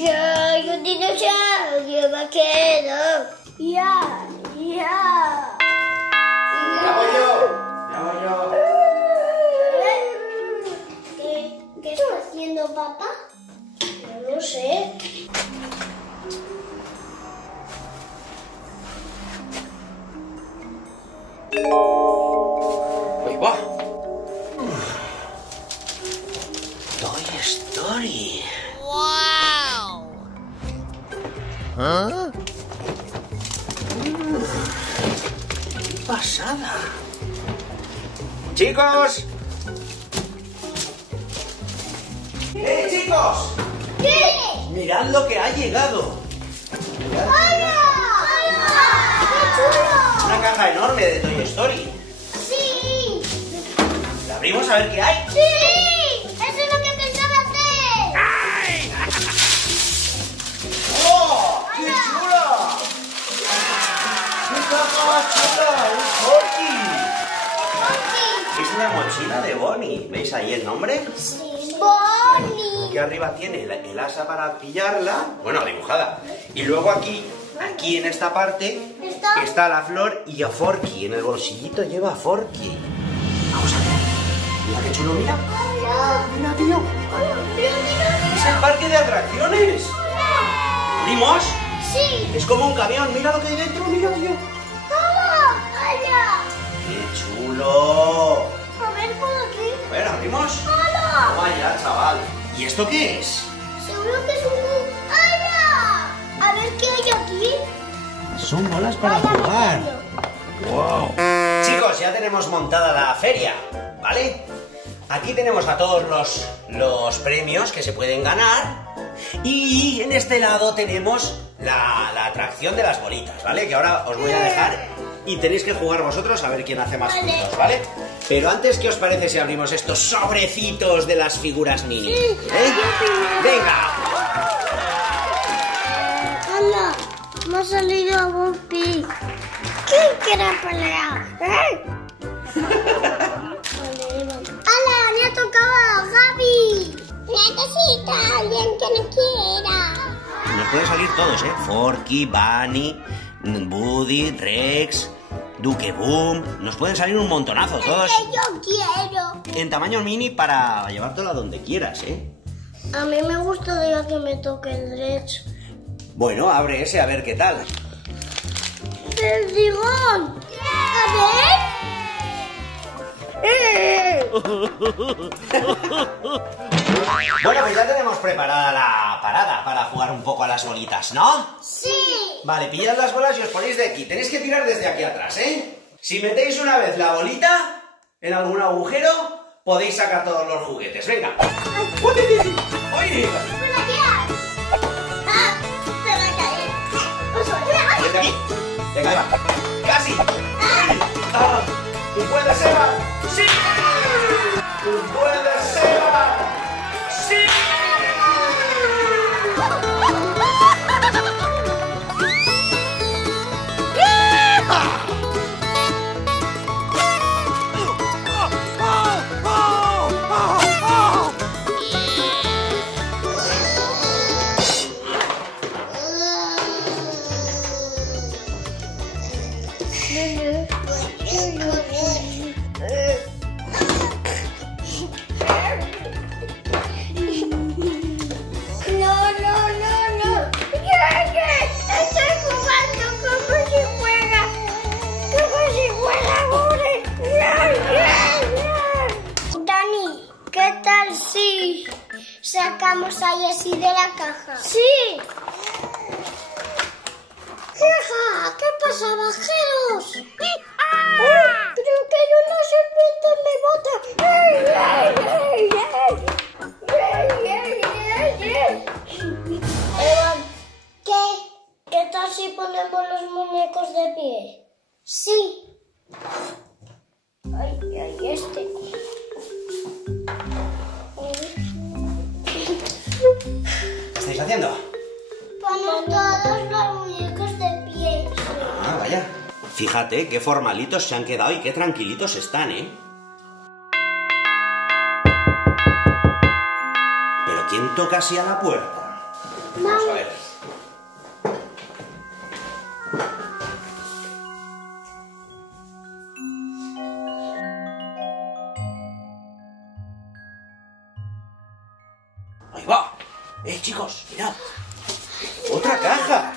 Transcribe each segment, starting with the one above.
Soy un dinosaurio vaquero. Ya. Ya voy yo. ¿Qué está haciendo papá? No lo sé. Ahí va. Toy Story. ¡Wow! ¿Ah? ¡Qué pasada! ¡Chicos! ¡Chicos! ¿Qué? ¡Mirad lo que ha llegado! ¡Hola! ¡Qué chulo! Una caja enorme de Toy Story. ¡Sí! ¿La abrimos a ver qué hay? ¡Sí! ¡Eso es lo que pensaba hacer! ¡Oh! ¡Qué chula! ¡Qué caja más chula! ¡Un Forky! Es una mochila de Bonnie. ¿Veis ahí el nombre? Sí. ¡Bonnie! Aquí arriba tiene el asa para pillarla, bueno, dibujada. Y luego aquí en esta parte, está la flor y a Forky. En el bolsillito lleva a Forky. Vamos a ver. Mira qué chulo, mira. Mira, tío. Es el parque de atracciones. ¿Vimos? Sí. Es como un camión. Mira lo que hay dentro, mira, tío. ¡Hola! ¡Qué chulo! A ver por aquí. A ver, ¿abrimos? ¡Hola! Toma ya, chaval. ¿Y esto qué es? Seguro que es un... ¡Hola! A ver qué hay aquí. Son bolas para Vaya jugar. misterio. ¡Wow! Chicos, ya tenemos montada la feria, ¿vale? Aquí tenemos a todos los premios que se pueden ganar. Y en este lado tenemos la atracción de las bolitas, ¿vale? Que ahora os voy a dejar y tenéis que jugar vosotros a ver quién hace más puntos, ¿vale? Pero antes, ¿qué os parece si abrimos estos sobrecitos de las figuras mini? ¡Venga! ¡Hola! Me ha salido a Bumpy. ¿Quién quiere pelear? ¡Hola! ¡Me ha tocado a Gaby! Necesito a alguien que me quiera. Nos pueden salir todos, ¿eh? Forky, Bunny, Woody, Rex, Duke Boom. Nos pueden salir un montonazo, todos Que yo quiero. en tamaño mini para llevártelo a donde quieras, ¿eh? A mí me gustaría que me toque el derecho. Bueno, abre ese a ver qué tal. ¡Perdigón! A ver. Bueno, pues ya tenemos preparada la parada para jugar un poco a las bolitas, ¿no? ¡Sí! Vale, pillad las bolas y os ponéis de aquí. Tenéis que tirar desde aquí atrás, ¿eh? Si metéis una vez la bolita en algún agujero, podéis sacar todos los juguetes. ¡Venga! ¡Uy! Desde aquí. Venga, ahí va. ¡Casi! Ah, ¡tú puedes, Eva! ¡Sí! ¡Tú puedes, Eva! ¡Sí! Sacamos a Jessie de la caja. ¡Sí! ¡Hija! ¿Qué pasa, bajeros? Creo que hay una serpiente en mi bota. Evan, ¿qué tal si ponemos los muñecos de pie? Sí. Ay, este. ¿Qué estáis haciendo? Poner todos los muñecos de pie. Ah, vaya. Fíjate qué formalitos se han quedado y qué tranquilitos están, ¿eh? Pero ¿quién toca así a la puerta? Vamos a ver. Ahí va. Chicos, mirad. Otra caja.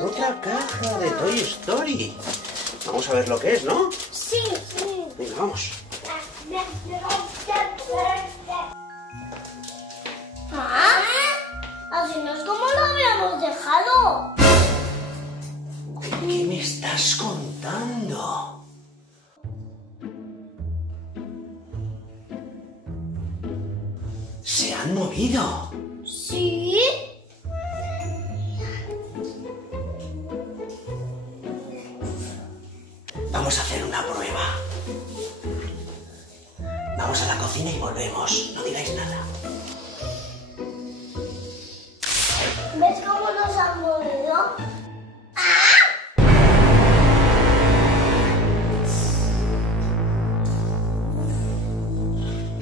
Otra caja de Toy Story. Vamos a ver lo que es, ¿no? Sí, sí. Venga, vamos. ¿Ah? Así no es como lo habíamos dejado. ¿Qué me estás contando? Se han movido. ¿Sí? Vamos a hacer una prueba. Vamos a la cocina y volvemos. No digáis nada. ¿Ves cómo nos han movido?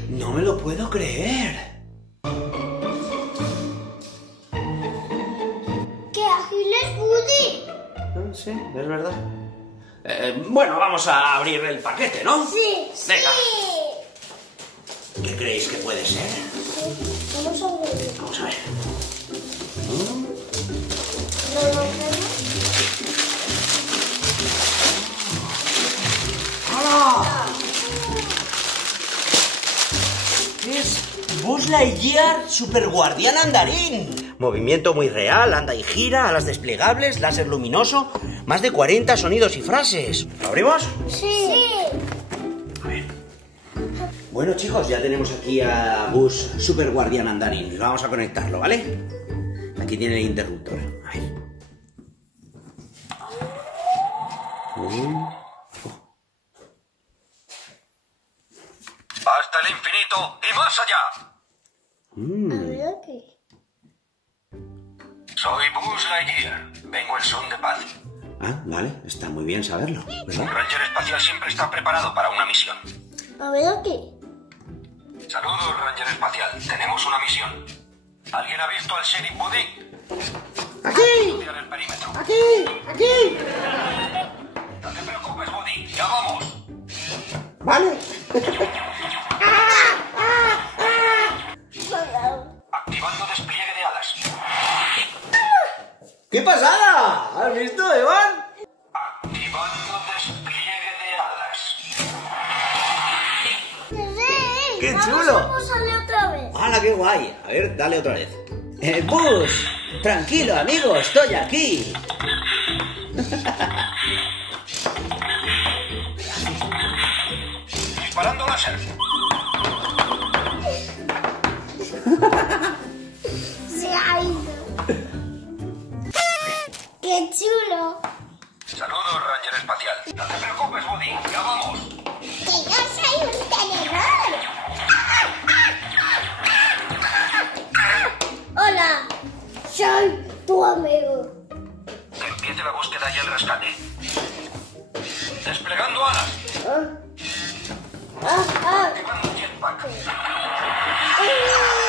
No me lo puedo creer. ¡Qué ágil es Woody! Sí, es verdad. Bueno, vamos a abrir el paquete, ¿no? Sí, Venga. sí. ¿Qué creéis que puede ser? Vamos a abrir. Vamos a ver. ¿No lo vemos? ¡Hala! Es Buzz Lightyear Super Guardián Andarín. Movimiento muy real, anda y gira, alas desplegables, láser luminoso, más de 40 sonidos y frases. ¿Lo abrimos? Sí. A ver. Bueno, chicos, ya tenemos aquí a Buzz Super Guardián Andarín. Vamos a conectarlo, ¿vale? Aquí tiene el interruptor. A ver. Hasta el infinito y más allá. A ver aquí. Soy Buzz Lightyear. Vengo en son de paz. Ah, vale, está muy bien saberlo, Un ¿verdad? Ranger espacial siempre está preparado para una misión. A ver aquí. Saludos, Ranger espacial. Tenemos una misión. ¿Alguien ha visto al Sheriff Woody? ¡Aquí! Estudiar el perímetro. ¡Aquí! No te preocupes, Woody. Ya vamos. ¿Vale? Activando despliegue de alas. ¡Qué pasada! ¿Has visto, Evan? Activando despliegue de alas. ¡Qué Vamos chulo! a posarle otra vez. ¡Hala, qué guay! A ver, dale otra vez. Buzz, tranquilo, amigo, estoy aquí. Disparando láser. Se ha ido. ¡Qué chulo! Saludos, Ranger espacial. No te preocupes, Woody. Ya vamos. ¡Que yo soy un tenedor! Hola, soy tu amigo. Que empiece la búsqueda y el rescate. Desplegando alas. Ah, ah. Activando jetpack. Ah.